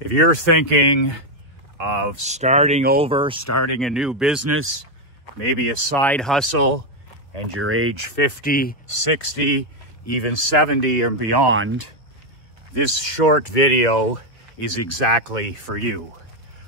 If you're thinking of starting over, starting a new business, maybe a side hustle, and you're age 50, 60, even 70 and beyond, this short video is exactly for you.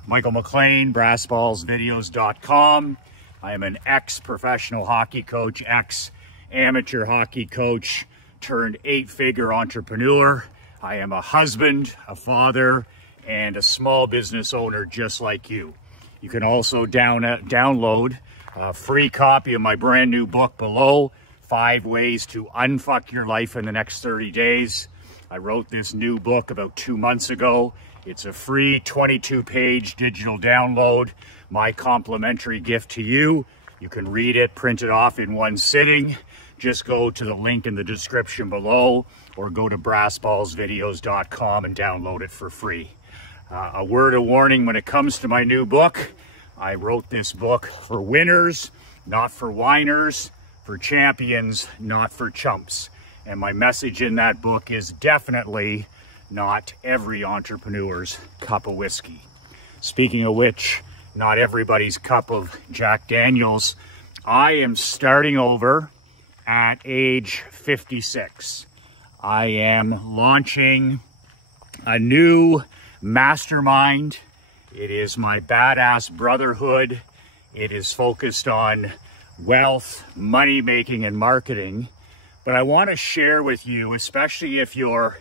Michael McLean, BrassBallsVideos.com. I am an ex-professional hockey coach, ex-amateur hockey coach, turned 8-figure entrepreneur. I am a husband, a father, and a small business owner just like you. You can also download a free copy of my brand new book below, 5 Ways to Unfuck Your Life in the Next 30 Days. I wrote this new book about 2 months ago. It's a free 22-page digital download, my complimentary gift to you. You can read it, print it off in one sitting. Just go to the link in the description below or go to BrassBallsVideos.com and download it for free. A word of warning when it comes to my new book. I wrote this book for winners, not for whiners, for champions, not for chumps. And my message in that book is definitely not every entrepreneur's cup of whiskey. Speaking of which, not everybody's cup of Jack Daniels. I am starting over at age 56. I am launching a new mastermind. It is my Badass Brotherhood. It is focused on wealth, money making, and marketing. But I want to share with you, especially if you're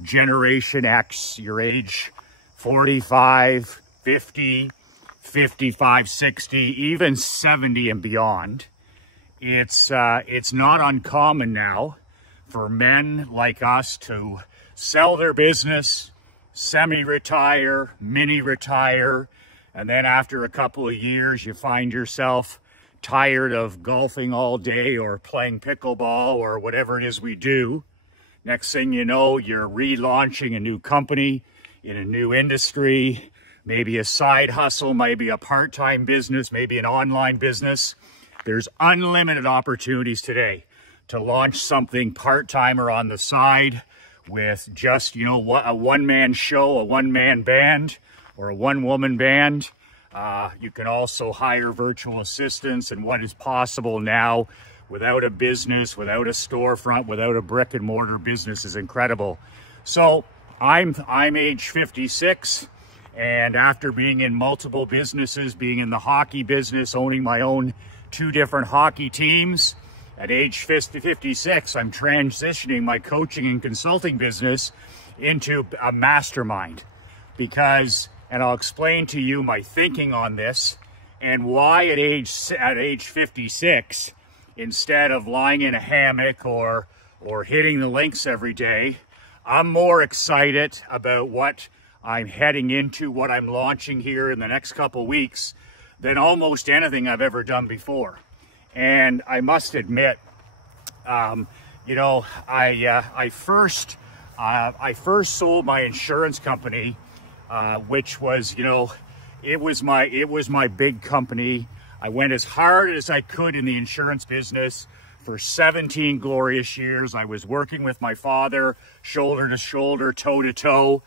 Generation X, your age 45, 50, 55, 60, even 70 and beyond. It's not uncommon now for men like us to sell their business, semi-retire, mini-retire, and then after a couple of years, you find yourself tired of golfing all day or playing pickleball or whatever it is we do. Next thing you know, you're relaunching a new company in a new industry, maybe a side hustle, maybe a part-time business, maybe an online business. There's unlimited opportunities today to launch something part-time or on the side with just, a one-man show, a one-man band, or a one-woman band. You can also hire virtual assistants, and what is possible now without a business, without a storefront, without a brick and mortar business is incredible. So I'm age 56, and after being in multiple businesses, being in the hockey business, owning my own 2 different hockey teams, at age 56, I'm transitioning my coaching and consulting business into a mastermind because, and I'll explain to you my thinking on this and why at age 56, instead of lying in a hammock or hitting the links every day, I'm more excited about what I'm heading into, what I'm launching here in the next couple weeks than almost anything I've ever done before. And I must admit, I first sold my insurance company, which was, it was my big company. I went as hard as I could in the insurance business for 17 glorious years. I was working with my father, shoulder to shoulder, toe to toe,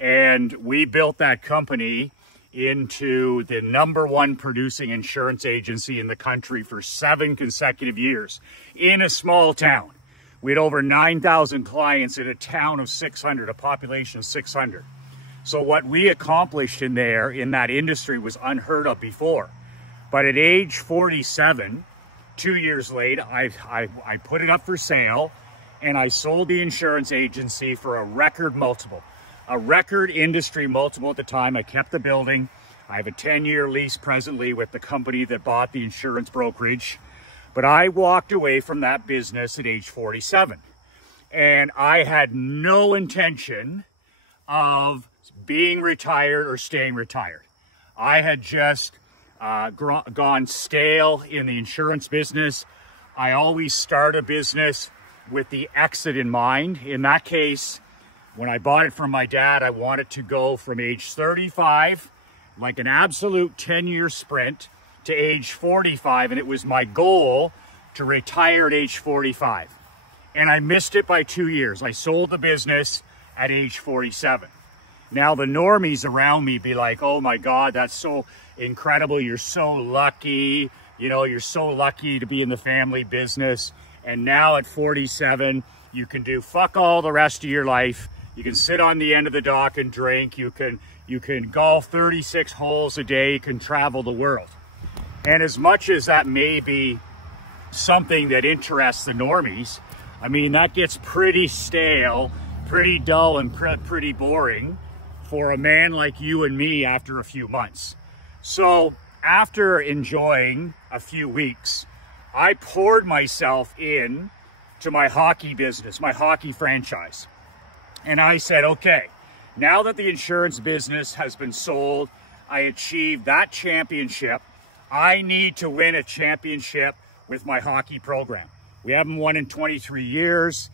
and we built that company into the #1 producing insurance agency in the country for 7 consecutive years in a small town. We had over 9,000 clients in a town of 600, a population of 600. So what we accomplished in that industry was unheard of before. But at age 47, 2 years late, I put it up for sale and I sold the insurance agency for a record multiple. A record industry multiple at the time. I kept the building. I have a 10-year lease presently with the company that bought the insurance brokerage. But I walked away from that business at age 47. And I had no intention of being retired or staying retired. I had just gone stale in the insurance business. I always start a business with the exit in mind. In that case, when I bought it from my dad, I wanted to go from age 35, like an absolute 10-year sprint, to age 45, and it was my goal to retire at age 45. And I missed it by 2 years. I sold the business at age 47. Now the normies around me be like, oh my God, that's so incredible. You're so lucky. You know, you're so lucky to be in the family business. And now at 47, you can do fuck all the rest of your life. You can sit on the end of the dock and drink. You can golf 36 holes a day. You can travel the world. And as much as that may be something that interests the normies, I mean, that gets pretty stale, pretty dull, and pretty boring for a man like you and me after a few months. So after enjoying a few weeks, I poured myself in to my hockey business, my hockey franchise. And I said, okay, now that the insurance business has been sold, I achieved that championship. I need to win a championship with my hockey program. We haven't won in 23 years.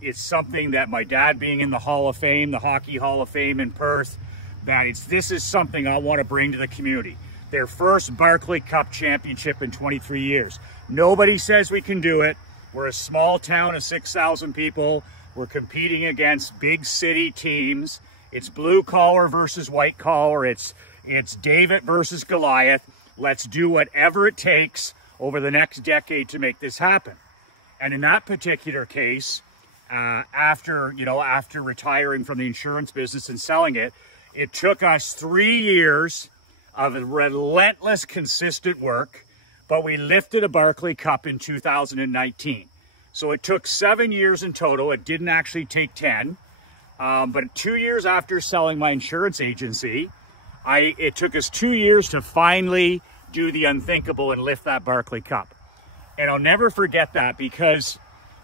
It's something that my dad being in the Hall of Fame, the Hockey Hall of Fame in Perth, this is something I want to bring to the community. Their first Barclay Cup championship in 23 years. Nobody says we can do it. We're a small town of 6,000 people. We're competing against big city teams. It's blue collar versus white collar. It's David versus Goliath. Let's do whatever it takes over the next decade to make this happen. And in that particular case, after retiring from the insurance business and selling it, it took us 3 years of relentless, consistent work, but we lifted a Barclay Cup in 2019. So it took 7 years in total. It didn't actually take 10. But 2 years after selling my insurance agency, it took us 2 years to finally do the unthinkable and lift that Barclay Cup. And I'll never forget that, because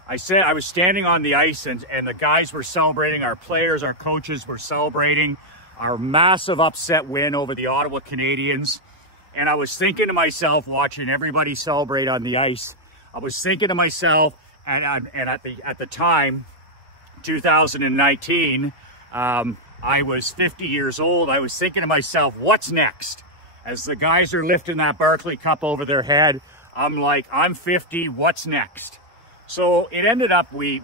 I was standing on the ice and the guys were celebrating, our players, our coaches were celebrating our massive upset win over the Ottawa Canadiens. And I was thinking to myself, watching everybody celebrate on the ice, I was thinking to myself, and at the time, 2019, I was 50 years old. I was thinking to myself, what's next? As the guys are lifting that Barclay Cup over their head, I'm like, I'm 50, what's next? So it ended up, we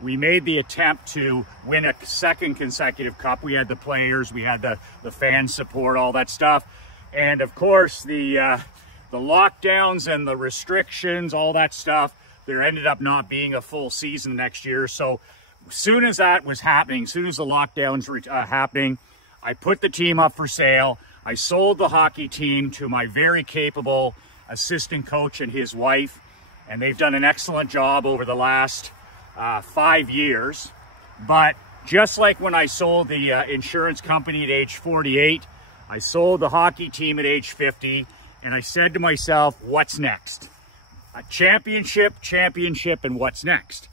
made the attempt to win a second consecutive cup. We had the players, we had the fan support, all that stuff. And of course, the lockdowns and the restrictions, all that stuff, there ended up not being a full season next year. So as soon as that was happening, as soon as the lockdowns were happening, I put the team up for sale. I sold the hockey team to my very capable assistant coach and his wife, and they've done an excellent job over the last 5 years. But just like when I sold the insurance company at age 48, I sold the hockey team at age 50, and I said to myself, what's next? A championship, and what's next?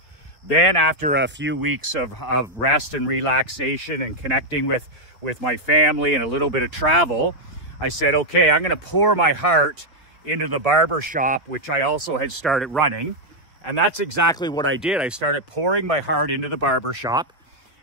Then after a few weeks of rest and relaxation and connecting with my family and a little bit of travel, I said, okay, I'm gonna pour my heart into the barber shop, which I also had started running. And that's exactly what I did. I started pouring my heart into the barber shop,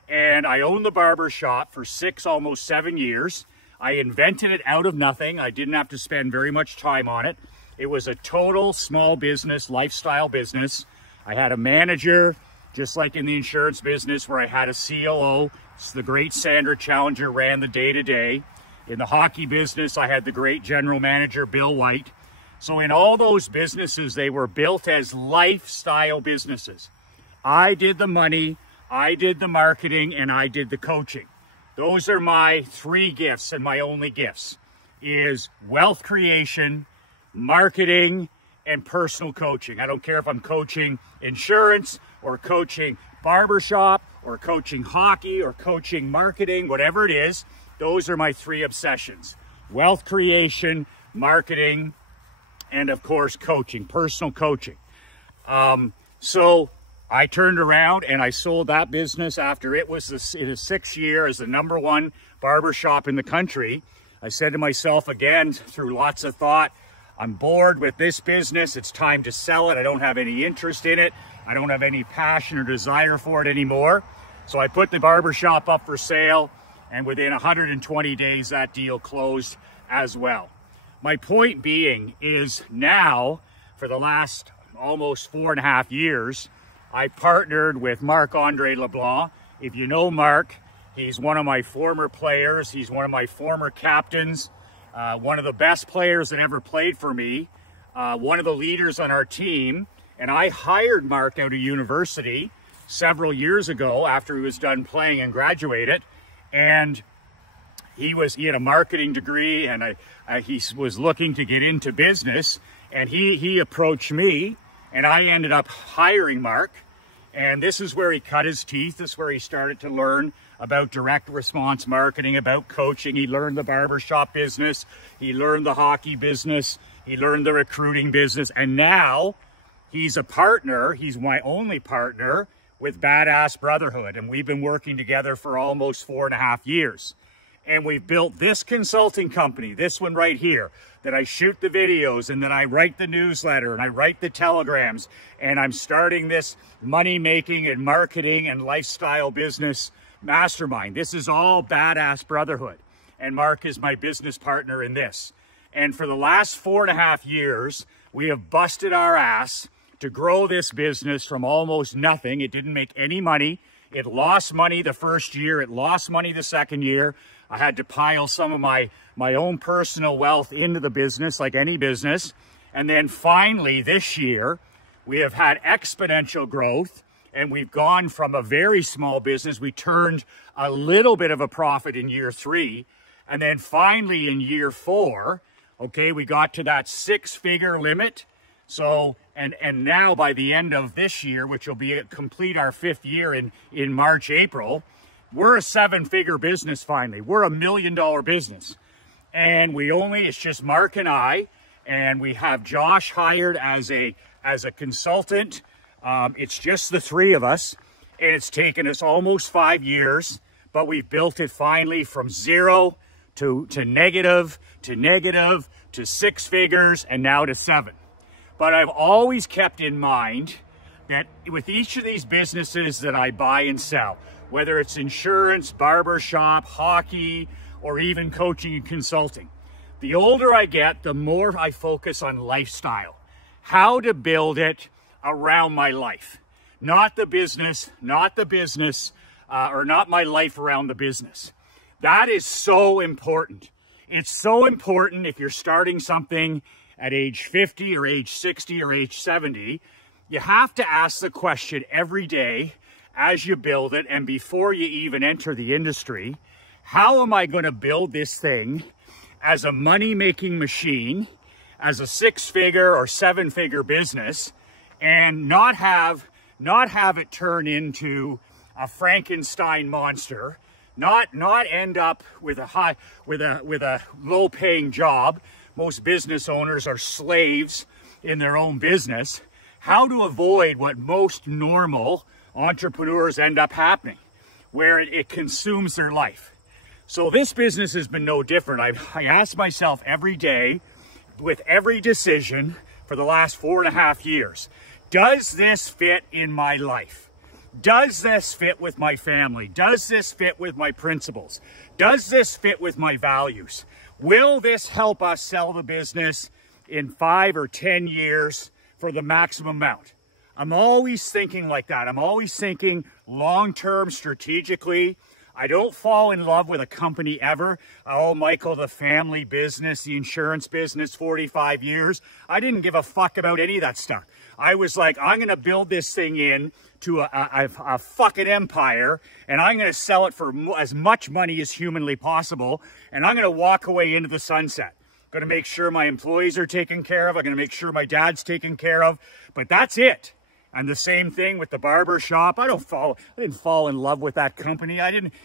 and I owned the barber shop for almost 7 years. I invented it out of nothing. I didn't have to spend very much time on it. It was a total small business, lifestyle business. I had a manager, just like in the insurance business, where I had a COO. It's the great Sandra Challenger ran the day-to-day. In the hockey business, I had the great general manager, Bill White. So in all those businesses, they were built as lifestyle businesses. I did the money, I did the marketing, and I did the coaching. Those are my 3 gifts, and my only gifts is wealth creation, marketing, and personal coaching. I don't care if I'm coaching insurance or coaching barbershop or coaching hockey or coaching marketing, whatever it is, those are my 3 obsessions. Wealth creation, marketing, and of course, coaching, personal coaching. So I turned around and I sold that business after it was in its 6th year as the #1 barbershop in the country. I said to myself again, through lots of thought, I'm bored with this business. It's time to sell it. I don't have any interest in it. I don't have any passion or desire for it anymore. So I put the barbershop up for sale, and within 120 days, that deal closed as well. My point being is now, for the last almost 4.5 years, I partnered with Marc-Andre LeBlanc. If you know Marc, He's one of my former players. He's one of my former captains, one of the best players that ever played for me, one of the leaders on our team. And I hired Mark out of university several years ago after he was done playing and graduated. And he had a marketing degree, and he was looking to get into business. And he approached me, and I ended up hiring Mark. And this is where he cut his teeth. This is where he started to learn about direct response marketing, about coaching. He learned the barbershop business. He learned the hockey business. He learned the recruiting business. And now he's a partner. He's my only partner with Badass Brotherhood. And we've been working together for almost 4.5 years. And we've built this consulting company, this one right here, that I shoot the videos, and then I write the newsletter, and I write the telegrams, and I'm starting this money-making and marketing and lifestyle business mastermind. This is all Badass Brotherhood, and Mark is my business partner in this. And for the last 4.5 years, we have busted our ass to grow this business from almost nothing. It didn't make any money. It lost money the first year. It lost money the second year. I had to pile some of my own personal wealth into the business, like any business. And then finally this year, we have had exponential growth, and we've gone from a very small business. We turned a little bit of a profit in year 3. And then finally in year 4, okay, we got to that 6-figure limit. So, and now by the end of this year, which will be complete our 5th year in March, April, we're a 7-figure business finally. We're $1 million business. And it's just Mark and I, and we have Josh hired as a consultant. It's just the 3 of us, and it's taken us almost 5 years, but we've built it finally from 0 to negative to 6 figures, and now to 7. But I've always kept in mind that with each of these businesses that I buy and sell, whether it's insurance, barbershop, hockey, or even coaching and consulting, the older I get, the more I focus on lifestyle. How to build it around my life. Not the business, or not my life around the business. That is so important. It's so important if you're starting something at age 50 or age 60 or age 70. You have to ask the question every day as you build it, and before you even enter the industry, how am I going to build this thing as a money-making machine, as a 6-figure or 7-figure business, and not have it turn into a Frankenstein monster, not end up with a low-paying job. Most business owners are slaves in their own business. How to avoid what most normal entrepreneurs end up happening, where it consumes their life. So this business has been no different. I ask myself every day, with every decision for the last 4.5 years, does this fit in my life? Does this fit with my family? Does this fit with my principles? Does this fit with my values? Will this help us sell the business in 5 or 10 years for the maximum amount? I'm always thinking like that. I'm always thinking long-term, strategically. I don't fall in love with a company ever. Oh, Michael, the family business, the insurance business, 45 years. I didn't give a fuck about any of that stuff. I was like, I'm going to build this thing to a fucking empire, and I'm going to sell it for as much money as humanly possible, and I'm going to walk away into the sunset. I'm going to make sure my employees are taken care of. I'm going to make sure my dad's taken care of, but that's it. And the same thing with the barber shop. I didn't fall in love with that company.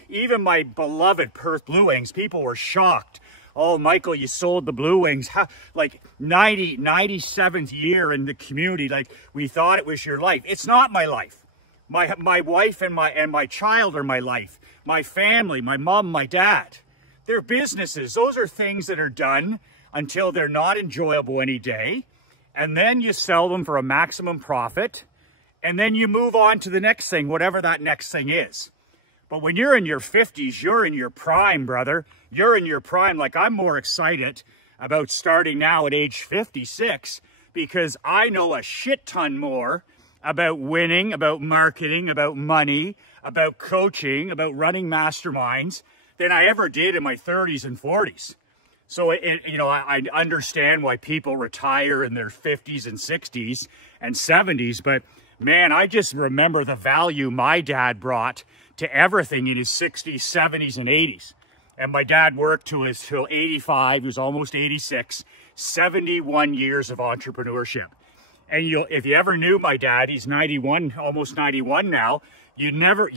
Even my beloved Perth Blue Wings, people were shocked. Oh, Michael, you sold the Blue Wings. Like 97th year in the community. Like, we thought it was your life. It's not my life. My wife and my child are my life. My family, my mom, my dad. They're businesses. Those are things that are done until they're not enjoyable any day. And then you sell them for a maximum profit. And then you move on to the next thing, whatever that next thing is. But when you're in your 50s, you're in your prime, brother. You're in your prime. Like, I'm more excited about starting now at age 56 because I know a shit ton more about winning, about marketing, about money, about coaching, about running masterminds than I ever did in my 30s and 40s. So, I understand why people retire in their 50s and 60s and 70s, but man, I just remember the value my dad brought to everything in his 60s, 70s, and 80s. And my dad worked till 85, he was almost 86, 71 years of entrepreneurship. And if you ever knew my dad, he's 91, almost 91 now, you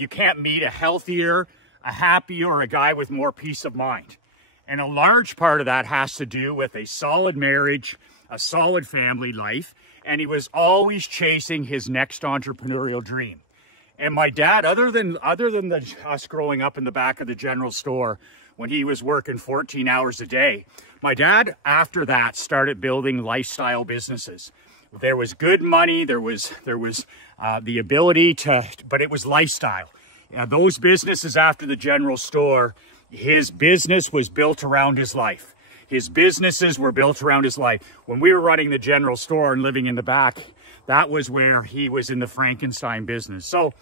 can't meet a healthier, a happier, or a guy with more peace of mind. And a large part of that has to do with a solid marriage, a solid family life, and he was always chasing his next entrepreneurial dream. And my dad, other than us growing up in the back of the general store when he was working 14 hours a day, my dad, after that, started building lifestyle businesses. There was good money, there was the ability to, but it was lifestyle. Those businesses after the general store, his business was built around his life. His businesses were built around his life. When we were running the general store and living in the back, that was where he was in the Frankenstein business. So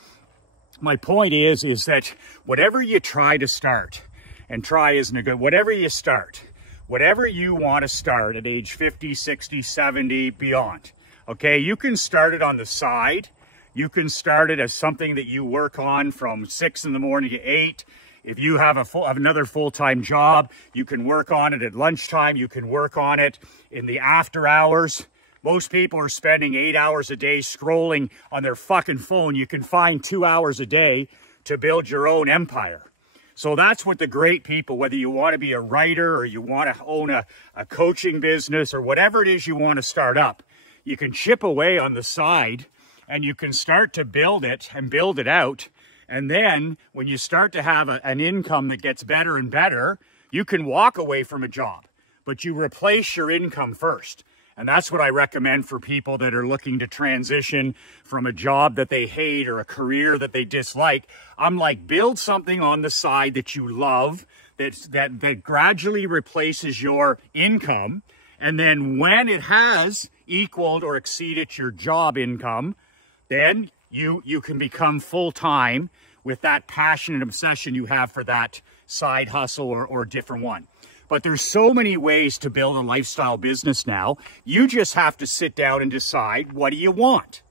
my point is that whatever you try to start, and try isn't a good, whatever you start, whatever you want to start at age 50, 60, 70, beyond, okay, you can start it on the side. You can start it as something that you work on from 6 in the morning to 8. If you have another full-time job, you can work on it at lunchtime. You can work on it in the after hours. Most people are spending 8 hours a day scrolling on their fucking phone. You can find 2 hours a day to build your own empire. So that's what the great people, whether you want to be a writer or you want to own a coaching business or whatever it is you want to start up, you can chip away on the side and you can start to build it and build it out. And then when you start to have an income that gets better and better, you can walk away from a job, but you replace your income first. And that's what I recommend for people that are looking to transition from a job that they hate or a career that they dislike. I'm like, build something on the side that you love, that gradually replaces your income. And then when it has equaled or exceeded your job income, then you can become full-time with that passion and obsession you have for that side hustle or different one. But there's so many ways to build a lifestyle business now. You just have to sit down and decide, what do you want?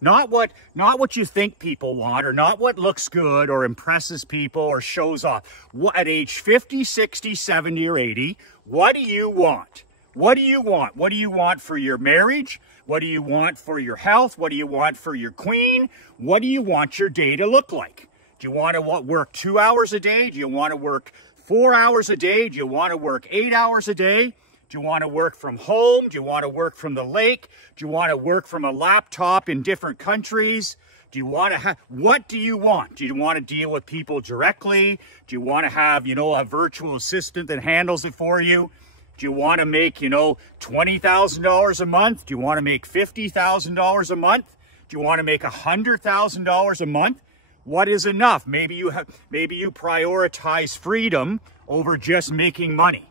Not what you think people want, or not what looks good or impresses people or shows off. At age 50, 60, 70, or 80, what do you want? What do you want? What do you want for your marriage? What do you want for your health? What do you want for your queen? What do you want your day to look like? Do you want to work 2 hours a day? Do you want to work 4 hours a day? Do you want to work 8 hours a day? Do you want to work from home? Do you want to work from the lake? Do you want to work from a laptop in different countries? Do you want to have, what do you want? Do you want to deal with people directly? Do you want to have, a virtual assistant that handles it for you? Do you want to make, $20,000 a month? Do you want to make $50,000 a month? Do you want to make $100,000 a month? What is enough? Maybe you prioritize freedom over just making money.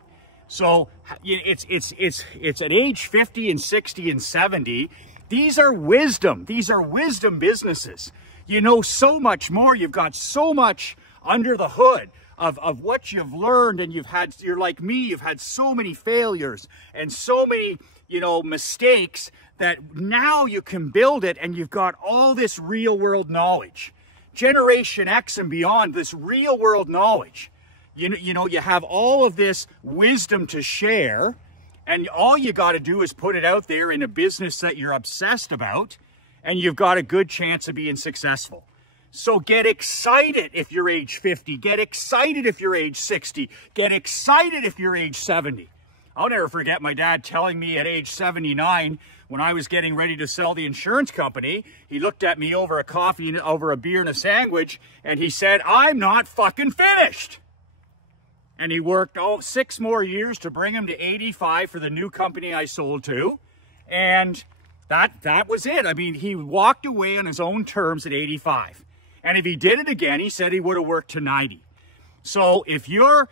So it's at age 50 and 60 and 70. These are wisdom. These are wisdom businesses. You know so much more. You've got so much under the hood of what you've learned, and you're like me, you've had so many failures and so many, mistakes, that now you can build it, and you've got all this real world knowledge. Generation X and beyond, this real world knowledge. You have all of this wisdom to share, and all you got to do is put it out there in a business that you're obsessed about, and you've got a good chance of being successful. So get excited if you're age 50. Get excited if you're age 60. Get excited if you're age 70. I'll never forget my dad telling me at age 79, when I was getting ready to sell the insurance company, he looked at me over a coffee, over a beer and a sandwich, and he said, "I'm not fucking finished." And he worked 6 more years to bring him to 85 for the new company I sold to. And that was it. I mean, he walked away on his own terms at 85. And if he did it again, he said he would have worked to 90. So if you're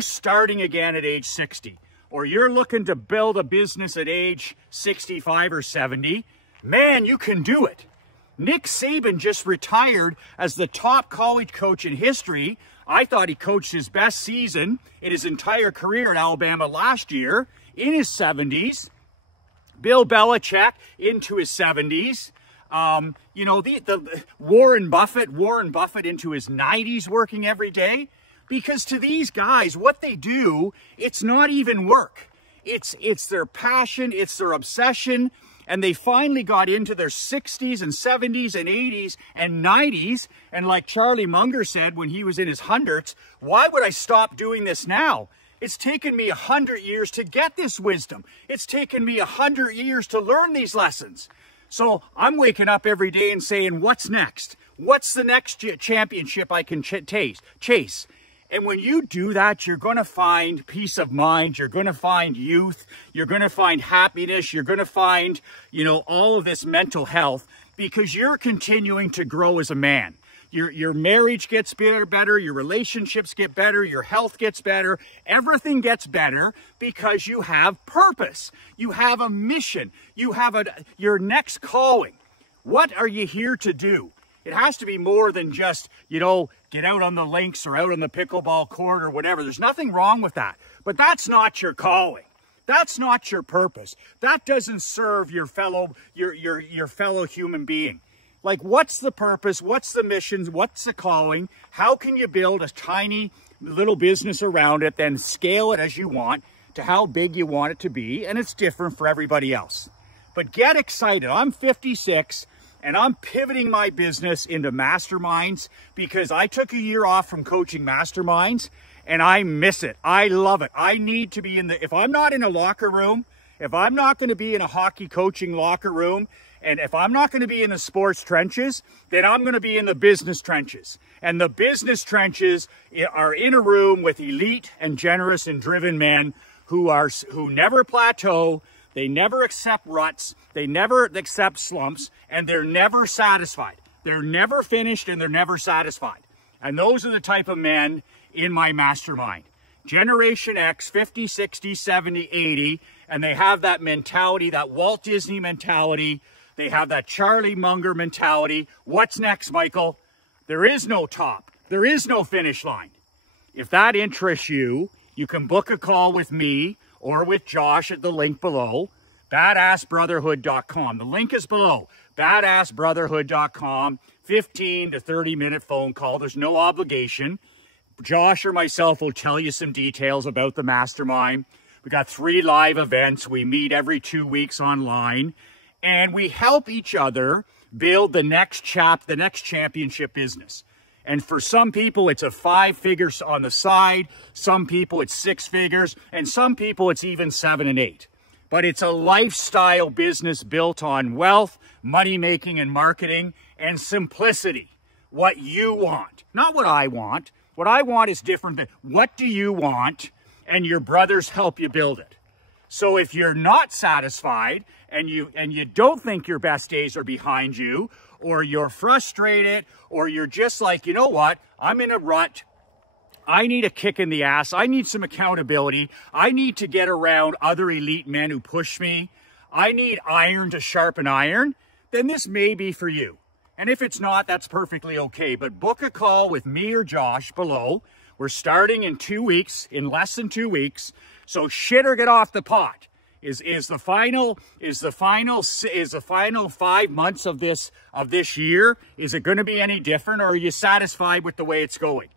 starting again at age 60, or you're looking to build a business at age 65 or 70, man, you can do it. Nick Saban just retired as the top college coach in history. I thought he coached his best season in his entire career at Alabama last year, in his 70s. Bill Belichick into his 70s. You know, the Warren Buffett into his 90s working every day. Because to these guys, what they do, it's not even work. It's their passion, it's their obsession. And they finally got into their 60s and 70s and 80s and 90s. And like Charlie Munger said when he was in his hundreds, why would I stop doing this now? It's taken me 100 years to get this wisdom. It's taken me 100 years to learn these lessons. So I'm waking up every day and saying, what's next? What's the next championship I can chase? And when you do that, you're going to find peace of mind. You're going to find youth. You're going to find happiness. You're going to find, you know, all of this mental health because you're continuing to grow as a man. Your marriage gets better. Your relationships get better. Your health gets better. Everything gets better because you have purpose. You have a mission. You have your next calling. What are you here to do? It has to be more than just, you know, get out on the links or out on the pickleball court or whatever. There's nothing wrong with that. But that's not your calling. That's not your purpose. That doesn't serve your fellow human being. Like, what's the purpose? What's the mission? What's the calling? How can you build a tiny little business around it, then scale it as you want to how big you want it to be? And it's different for everybody else. But get excited. I'm 56. And I'm pivoting my business into masterminds because I took a year off from coaching masterminds and I miss it. I love it. I need to be if I'm not in a locker room, if I'm not going to be in a hockey coaching locker room, and if I'm not going to be in the sports trenches, then I'm going to be in the business trenches. And the business trenches are in a room with elite and generous and driven men who never plateau. They never accept ruts, they never accept slumps, and they're never satisfied. They're never finished and they're never satisfied. And those are the type of men in my mastermind. Generation X, 50, 60, 70, 80, and they have that mentality, that Walt Disney mentality. They have that Charlie Munger mentality. What's next, Michael? There is no top. There is no finish line. If that interests you, you can book a call with me or with Josh at the link below, badassbrotherhood.com. The link is below, badassbrotherhood.com, 15 to 30-minute phone call. There's no obligation. Josh or myself will tell you some details about the mastermind. We got 3 live events. We meet every 2 weeks online, and we help each other build the next championship business. And for some people, it's a 5 figures on the side. Some people, it's 6 figures. And some people, it's even 7 and 8. But it's a lifestyle business built on wealth, money making and marketing, and simplicity. What you want, not what I want. What I want is different than what do you want, and your brothers help you build it. So if you're not satisfied and you don't think your best days are behind you, or you're frustrated, or you're just like, you know what, I'm in a rut. I need a kick in the ass. I need some accountability. I need to get around other elite men who push me. I need iron to sharpen iron. Then this may be for you. And if it's not, that's perfectly okay. But book a call with me or Josh below. We're starting in 2 weeks, in less than 2 weeks. So shit or get off the pot. Is the final 5 months of this year, is it going to be any different, or are you satisfied with the way it's going?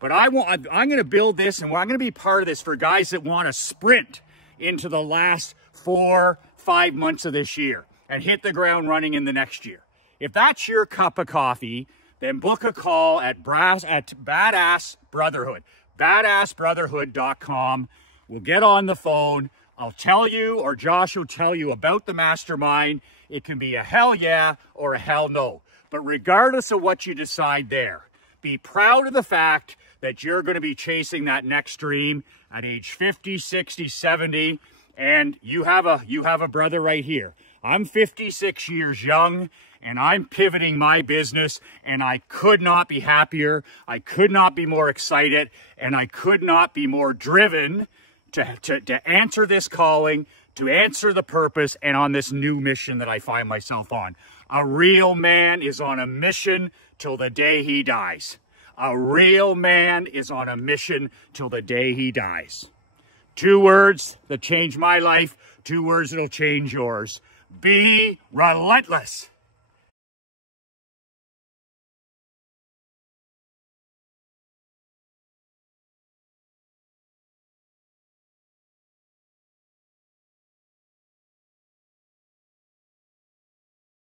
But I'm going to build this, and I'm going to be part of this for guys that want to sprint into the last 4-5 months of this year and hit the ground running in the next year. If that's your cup of coffee, then book a call at Badass Brotherhood, badassbrotherhood.com. We'll get on the phone. I'll tell you, or Josh will tell you about the mastermind. It can be a hell yeah or a hell no. But regardless of what you decide there, be proud of the fact that you're going to be chasing that next dream at age 50, 60, 70, and you have a brother right here. I'm 56 years young, and I'm pivoting my business, and I could not be happier. I could not be more excited, and I could not be more driven to answer this calling, to answer the purpose, and on this new mission that I find myself on. A real man is on a mission till the day he dies. A real man is on a mission till the day he dies. 2 words that changed my life, 2 words that'll change yours. Be relentless.